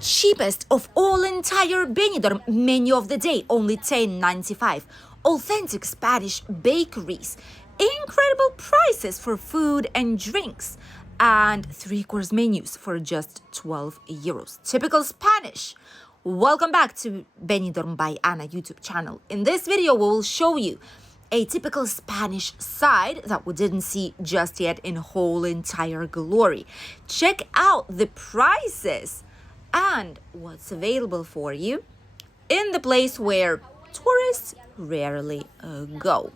Cheapest of all entire Benidorm menu of the day, only $10.95. Authentic Spanish bakeries, incredible prices for food and drinks, and three-course menus for just 12 euros. Typical Spanish. Welcome back to Benidorm by Anna YouTube channel. In this video, we will show you a typical Spanish side that we didn't see just yet in whole entire glory. Check out the prices and what's available for you in the place where tourists rarely go.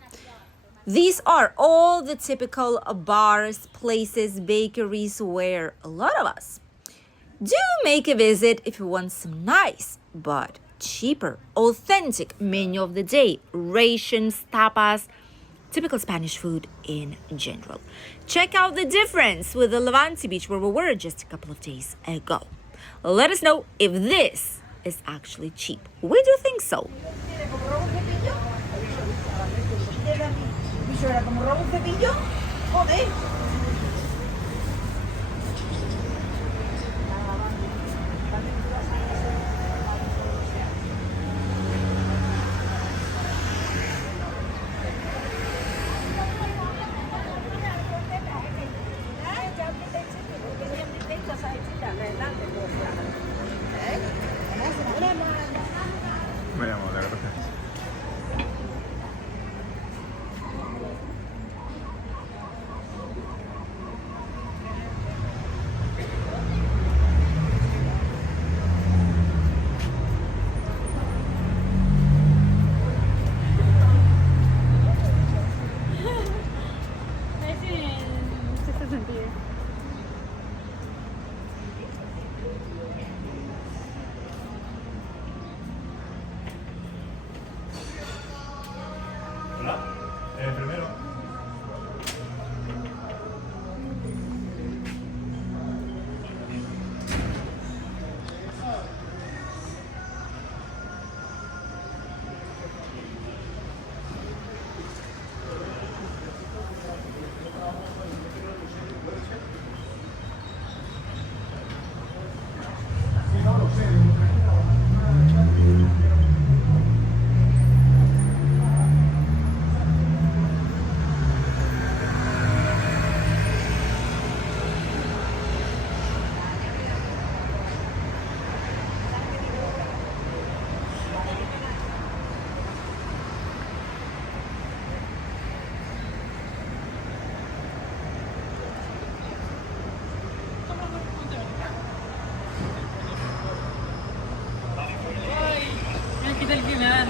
These are all the typical bars, places, bakeries where a lot of us do make a visit if you want some nice but cheaper, authentic menu of the day, rations, tapas, typical Spanish food in general. Check out the difference with the Levante beach where we were just a couple of days ago. Let us know if this is actually cheap. We do think so. Veamos, la gracias. Hola, primero. Quita el final.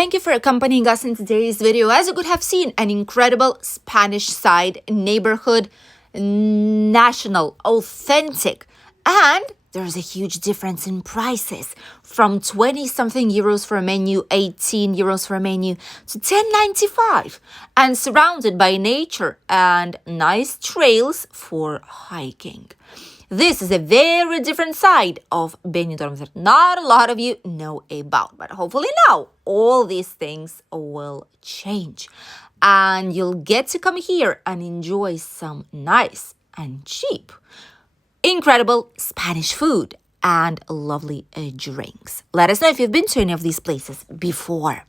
Thank you for accompanying us in today's video. As you could have seen, an incredible Spanish side neighborhood, national, authentic, and there's a huge difference in prices from 20-something euros for a menu, 18 euros for a menu, to 10.95, and surrounded by nature and nice trails for hiking. This is a very different side of Benidorm that not a lot of you know about, but hopefully now all these things will change and you'll get to come here and enjoy some nice and cheap, incredible Spanish food and lovely drinks. Let us know if you've been to any of these places before.